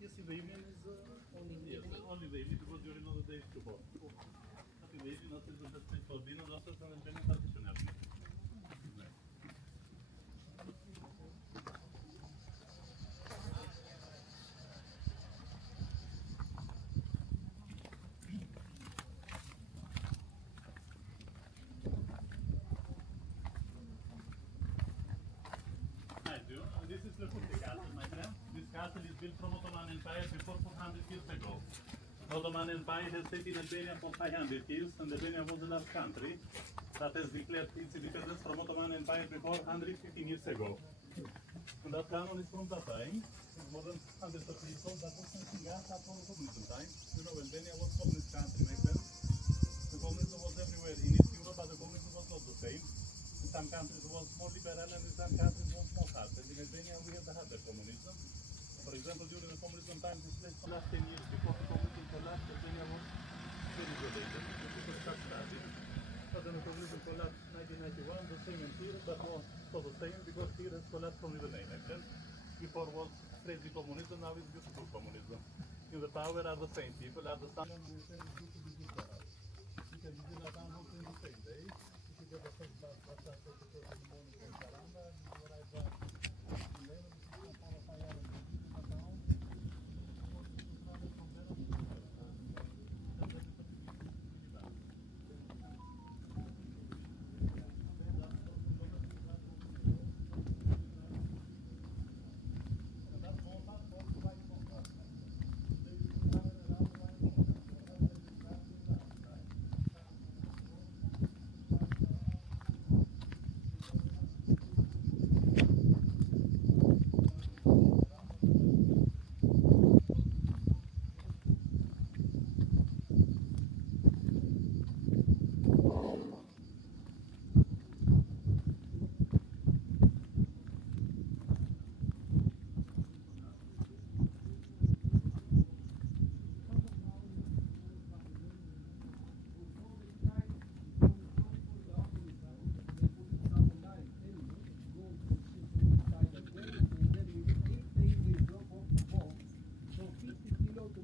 Yes, in the evening is only the evening because during all the day is too hot. But in the evening, not just for dinner, also some enjoyment traditional. This is the Futte Castle, my friend. This castle is built from Ottoman Empire before 400 years ago. Ottoman Empire has taken Albania for 500 years, and Albania was the last country that has declared its independence from Ottoman Empire before 115 years ago. And that canon is from that time. More than hundreds of people that was missing gas after communism time. You know, Albania was communist country back then. The communism was everywhere in East Europe, but the communism was not the same. In some countries it was more liberal and in some countries it was more hard. And in Albania we have the harder communism. For example, during the communism time, this last 10 years before the communism collapsed, Albania was very isolated. The people started. But then the communism collapsed in 1991, the same in here, but not the same because here has collapsed only the name. And before was crazy communism, now it's beautiful communism. In the power are the same people, are the same. You can visit the town also in the same day. If you get the first bus, that's at 8 o'clock in the morning from Saranda, and you arrive at 11, you can follow 5 hours to visit the town. From there on,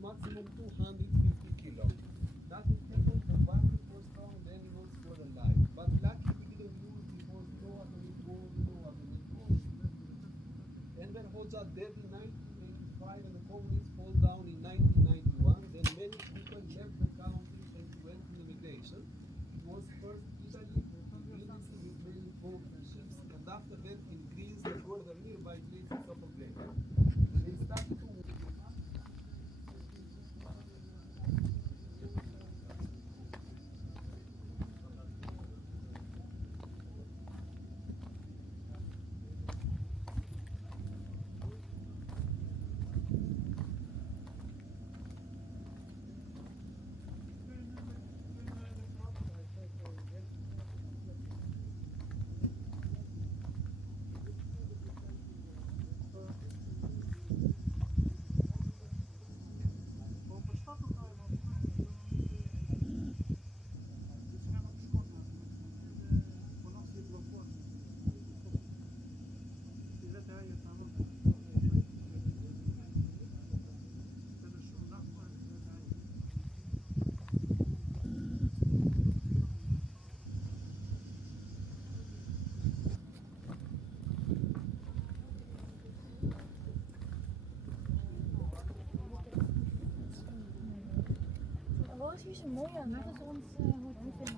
maximum 250 kilo. That would happen the battery was strong, then it was for the life. But lucky we didn't use because no atomic bomb, no atomic bomb. Enver Hoxha dead in 1985 and the communists fall down in 1991. Then many people left the country and went to immigration. It was first Italy, Tbilisi with many boats and ships, and after that in Greece they were the nearby places of Albania. They started to Roos is een mooie, net als ons hotel.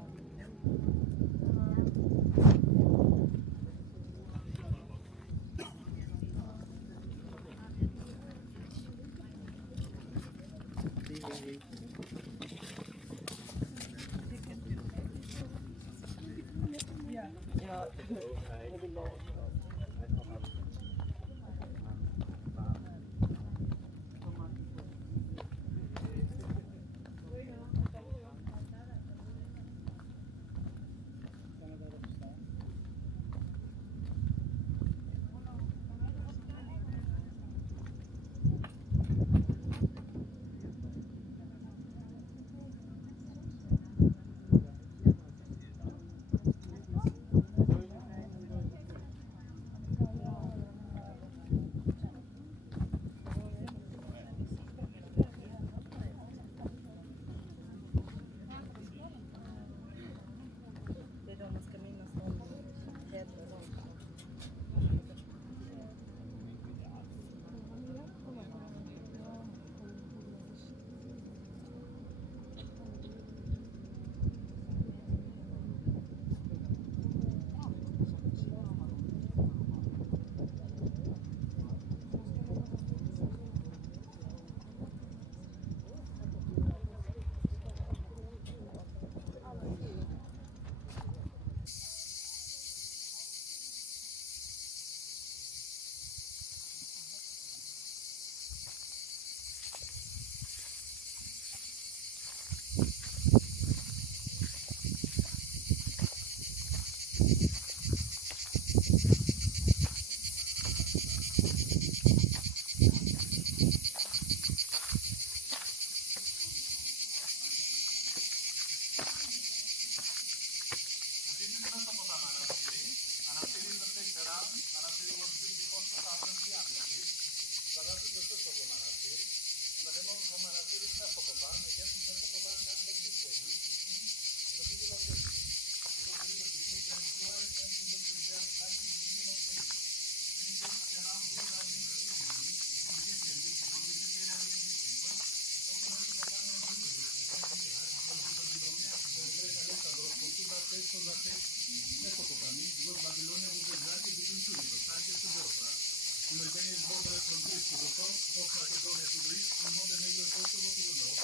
from east to the south, North Macedonia to the east, and Montenegro and Kosovo to the north.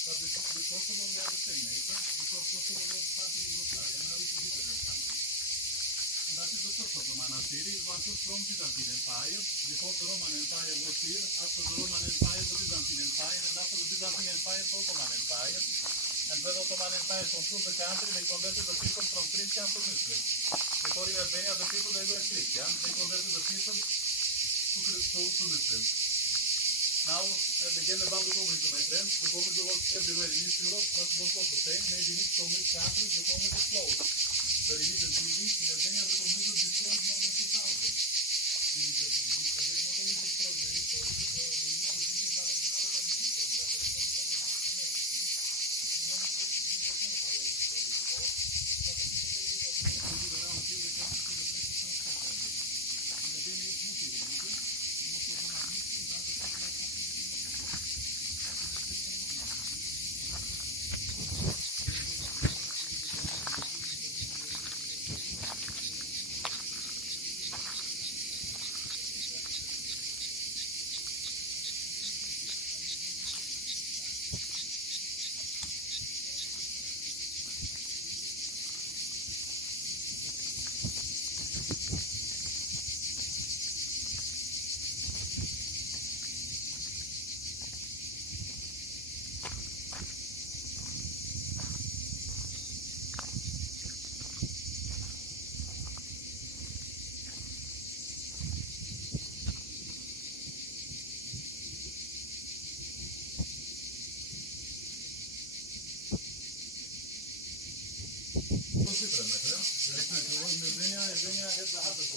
But the Kosovo we are the same nation, because Kosovo was part of Yugoslavia, now it's a different country. And that is the first Ottoman city. It was from Byzantine Empire. Before the Roman Empire was here, after the Roman Empire, the Byzantine Empire, and after the Byzantine Empire, the Ottoman Empire. And when Ottoman Empire controlled the country, they converted the people from Christian to Muslim. Before in Albania, the people they were Christian. They converted the people to Muslim. Now, again about the communism, my friends. The communism was everywhere in East Europe, but was not the same. Maybe in each communist country, the communism closed. The religious buildings in Albania, the communism destroyed more than 2,000 religious buildings. And they not only destroyed the historic religious buildings, but they destroyed the history. Albania has the hardest